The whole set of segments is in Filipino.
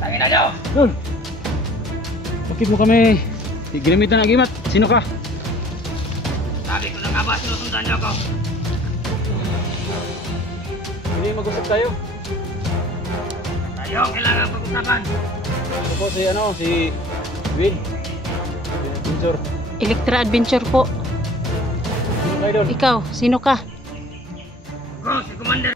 Tangina nyo! Dol! Bakit mo kami ginamitan ng agimat? Sino ka? Sabi ko na nga ba, sinusundan nyo ako? Hindi mag-usap tayo. Tayo ang kailangan pag-usapan. Ako po si Will. Adventure. Electra Adventure po. Sino kayo doon? Ikaw, sino ka? Ako, si Commander.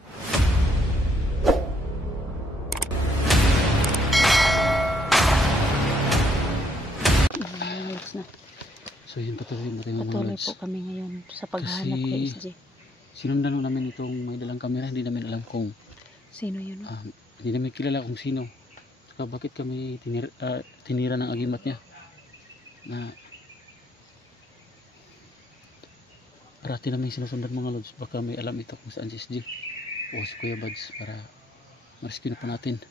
So yun, patuloy mo tayo mga Patuloy lods. po kami ngayon sa paghahanap Kasi kay SJ. sinundan namin itong may dalang kamera. Hindi namin alam kung Sino yun? hindi namin kilala kung sino. Saka bakit kami tinira ng agimat niya. Na parati namin sinusundan mga lods. Baka may alam ito kung saan si SJ o si Kuya Buds para ma-rescue na po natin.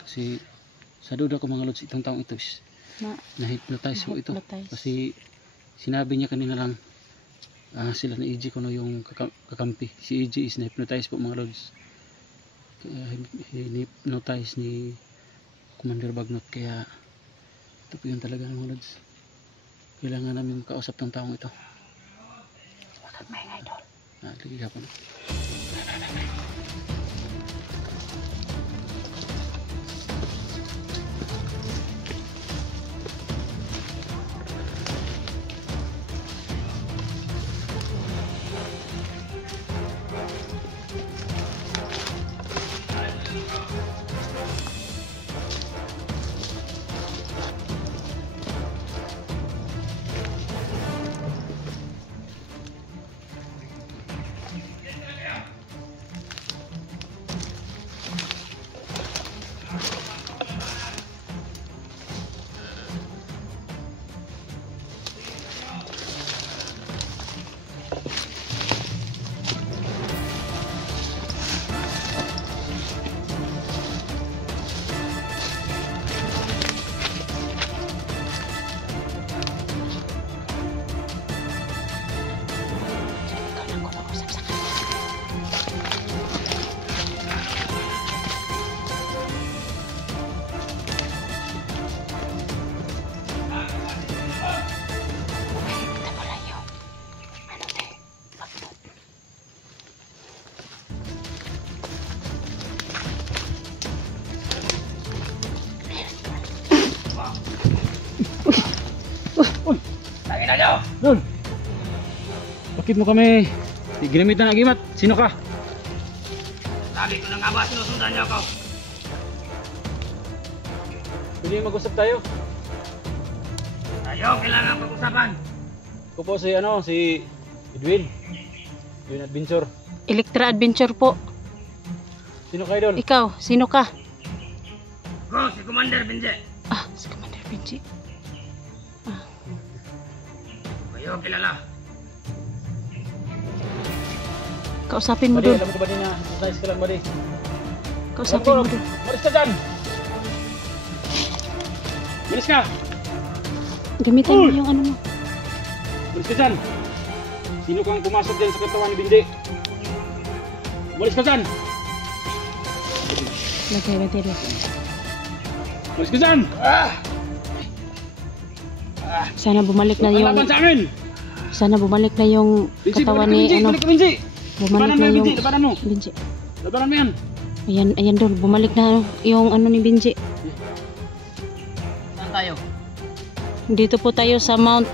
Kasi sa duda ko mga lods, itong taong ito is na-hypnotize po ito. Kasi sinabi niya kanina lang sila na EJ kuno yung kakampi. Si EJ is na-hypnotize po mga lods. Hypnotize ni Commander Bagnot. Kaya ito po yun talaga mga lods. Kailangan namin makausap ng taong ito. Bakit may idol? Lagi ka po na. Tangina nyo! Dol! Bakit mo kami ginamitan ng agimat? Sino ka? Sabi ko na nga ba, sinusundan nyo ako? Pwede mag-usap tayo. Tayo ang kailangan pag-usapan. Ako po si Edwin. Edwin Adventure. Electra Adventure po. Sino kayo doon? Ikaw, sino ka? Ako, si Commander Benje. Si Commander Benji. Kayo kilala. Kausapin mo Badi, doon. alam ko ba din na nice ka lang Badi? Kausapin mo doon. Maris ka dyan! Maris ka! Gamitin mo yung ano mo. Maris ka dyan! Sino kang pumasok dyan sa katawan ni Bindi? Maris ka dyan! Lagay. Maris ka dyan! Sana bumalik na yung... Laban sa amin! Sana bumalik na yung Binji, katawan balik ka, ni... Binji! Balik ka, Binji! Bumalik Labanan mo na yan, yung... Binji! Labanan mo! Benji. Labanan mo yan! Ayan doon. Bumalik na yung ano ni Benji. Saan tayo? Dito po tayo sa Mount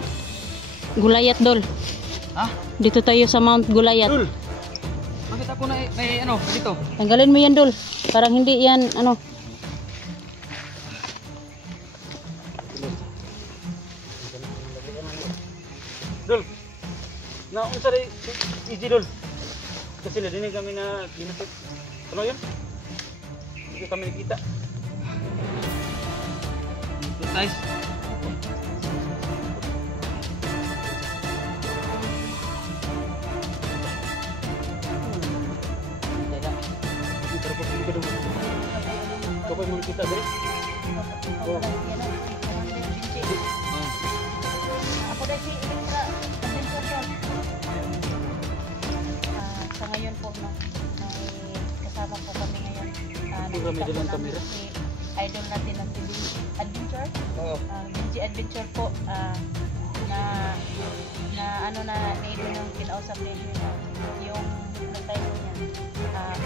Gulayat, Dol. Ha? Dito tayo sa Mount Gulayat. Dol! Bakit ako na may ano, dito? Tanggalin mo yan, Dol. Parang hindi yan, ano. Dol! Naunsa rin easy Dol! Kasi nadinig kami na ginasip. Ano yun? Hindi kami nakita. Guys, Pero kung hindi ka doon. Ikaw pa yung mga kita dali. Oo. Ako na si Electra Adventure. Sa ngayon po, no? May kasama po kami ngayon. Marami Nakita dalang po namin kamera. si idol natin ng TV Adventure. Oo. BG Adventure po. Na ano na nilo yung kinausap ni yung hypnotize niya.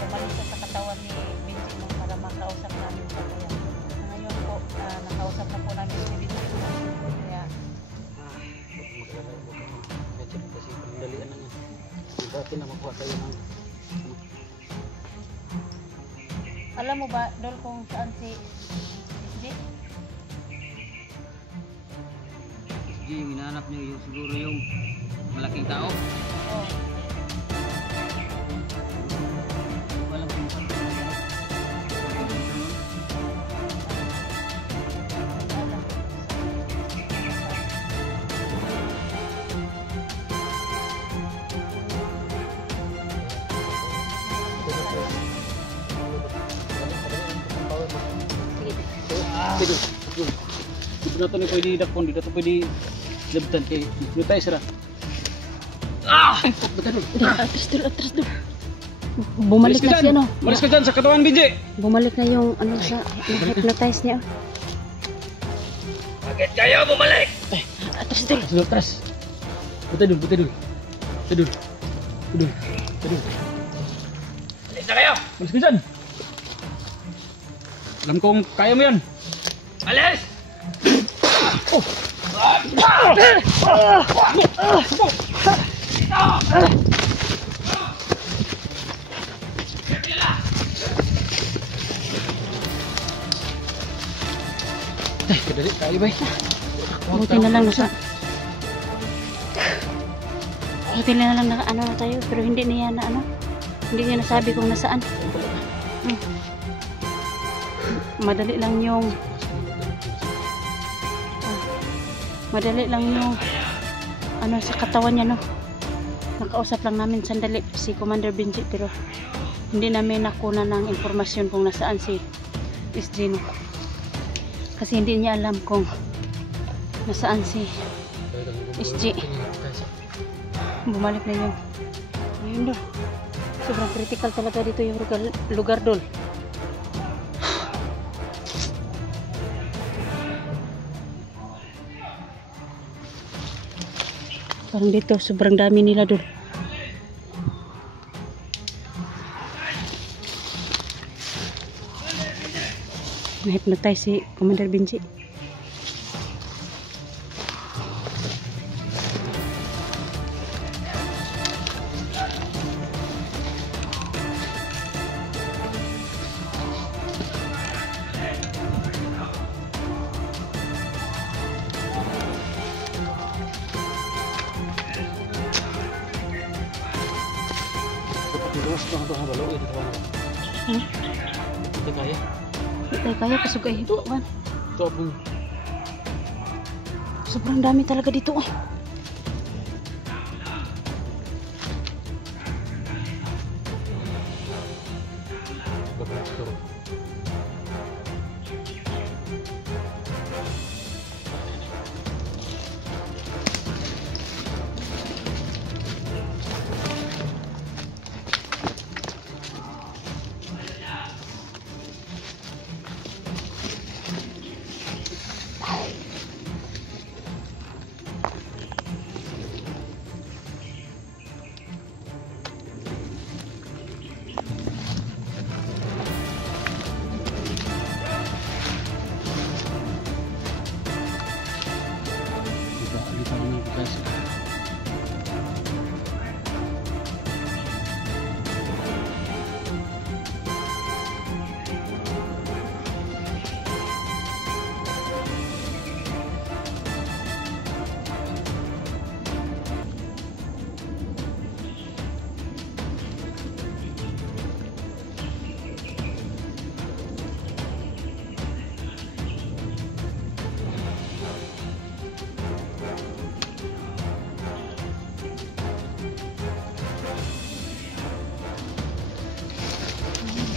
Umalis siya sa katawan ni Benji mo para makausap namin siya. Kaya ngayon po, nakausap na po namin si Benji. Kaya Medyo kasi pangdalian lang yan. Dati na makuha tayo ng alam mo ba, Dol, kung saan si SG? Sige, yung hinahanap niyo yung siguro yung malaking tao. Oh. Walang pinsan. Dito. Dito na ito ni pwede dakpon, dito ito pwede labtan kay hypnotize ra. Bata dul. Atras, Dol. Bumalik na siya, no? Malis ka dyan sa katawan, Benji. Bumalik na yung ano sa hypnotize niya. Bakit kayo bumalik? Atras, Dol. Atras. Bata dul. Alis na kayo! Malis ka dyan. Alam kong kaya mo yan. Alis! Ay, kadali tayo ba? Buti na lang ano na tayo, pero hindi niya na ano. Hindi niya nasabi kung nasaan. Madali lang yung ano sa katawan niya, no. Nakausap lang namin sandali si Commander Benji, pero hindi namin nakuna ng impormasyon kung nasaan si SG, no. Kasi hindi niya alam kung nasaan si SG. Bumalik na yun. Ayun, Dol. Sobrang critical talaga dito yung lugar, Dol. Parang dito, sobrang dami nila, Dol. Na-hypnotize si Commander Benji. Terus bang balo itu bang. Kita kaya. Hindi kaya kasugay ito, man. Ito pun. Sobrang dami talaga dito, eh.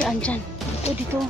Daan dyan. Dito.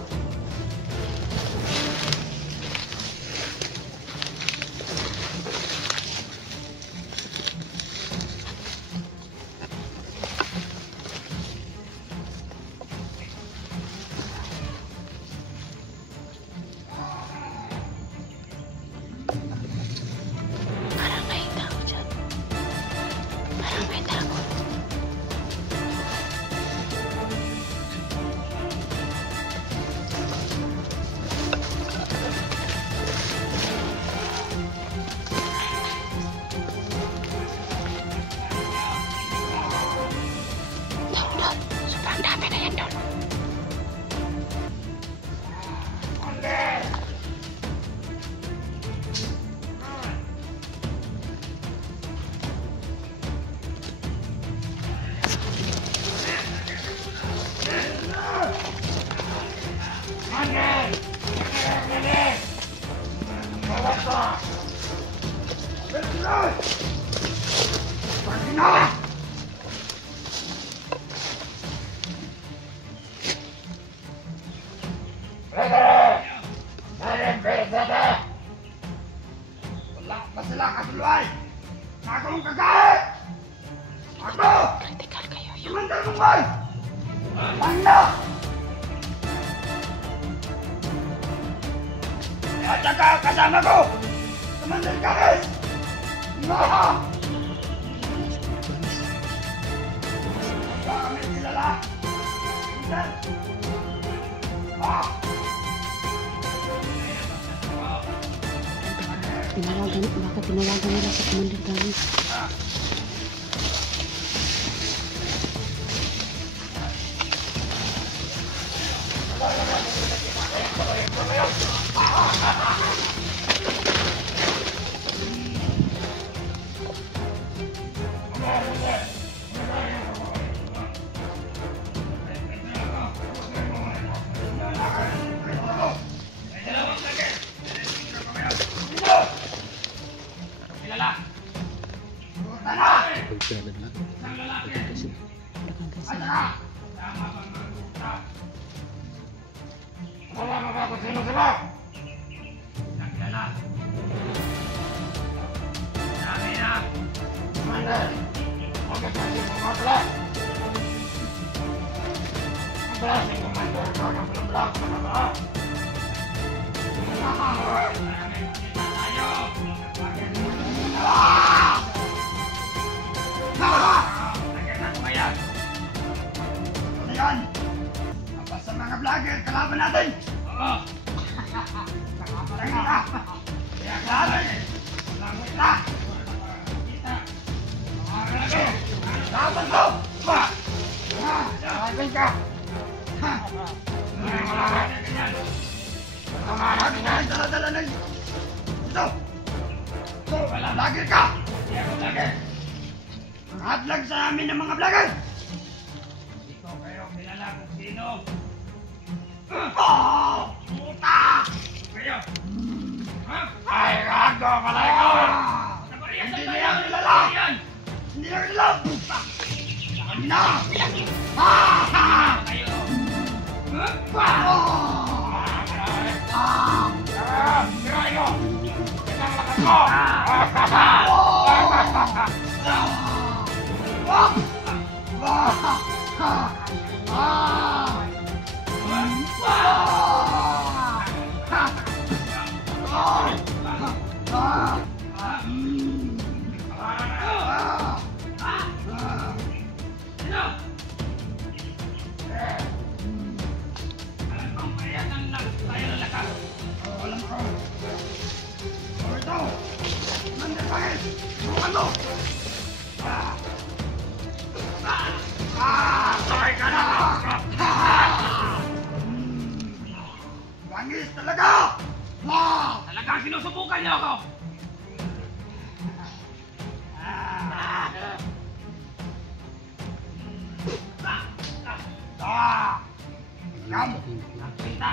idol. Critical kayo yun. At saka kasama ko! Commander Gares! Kami kilala! Baka tinawagan nila sa Commander Gares. Pagkala na. Pagkakasi. Yan! Tapos sa mga vlogger, kalaban natin! Oo! Kaya kalaban! Langit na! Laban ko! Laban ka! Dala-dala na ito! Vlogger ka! Hatlag sa amin ng mga vlogger! Sino? Puta! Kayo! Ay, gago! Malay ko! Hindi na yan kilala! Hindi na kilala! Puta! Kami na! Kayo! Kayo! Isang lakas mo! Bangis talaga! Talagang sinusubukan niyo ako! Kam! Nakita!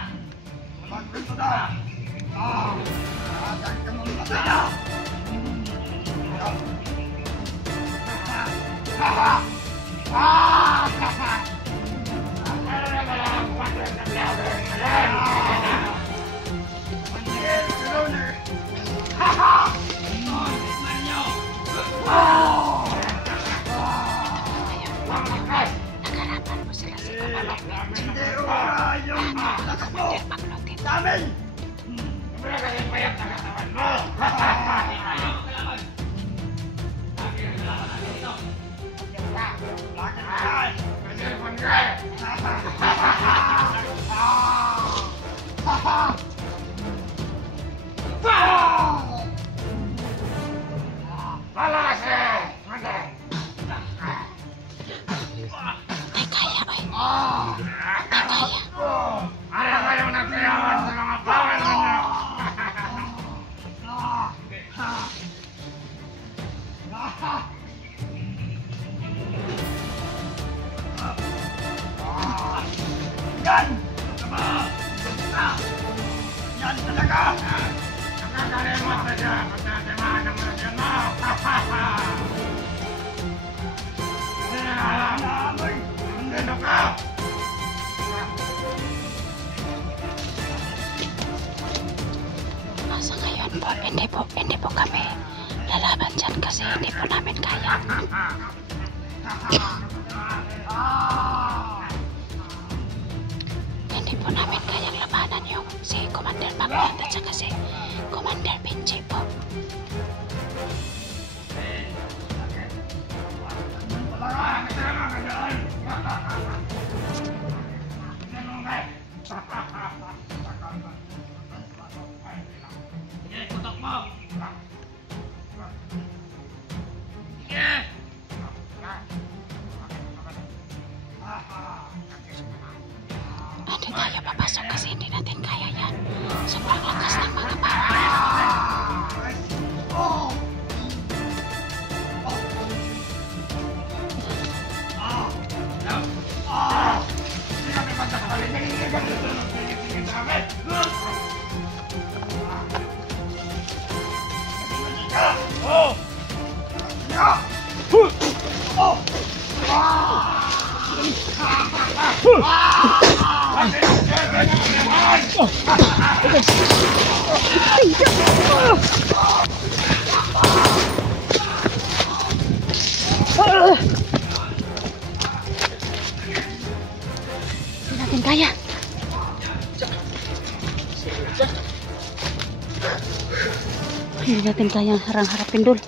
Magpinto daw! Agad ka mong matay na! Nagarapan mo sila sa Commander. Hindi ura yung lakas mo! Sa amin! Wala kasi payat na katawan mo! Ay, kaya, oy. Yan! Yan talaga! Nakakalimot na siya! Pagkatimaan ng mga yan mo! Naamoy! Nandito ka! Sa ngayon po, hindi po kami lalaban dyan kasi hindi po namin kaya. Hindi po namin kayang labanan yung si Commander Backland at saka si Commander Benji po. Hindi tayo papasok kasi hindi natin kaya yan. Sobrang lakas ng mga para. Hindi natin kaya. Hindi natin kaya harang-harapin dul.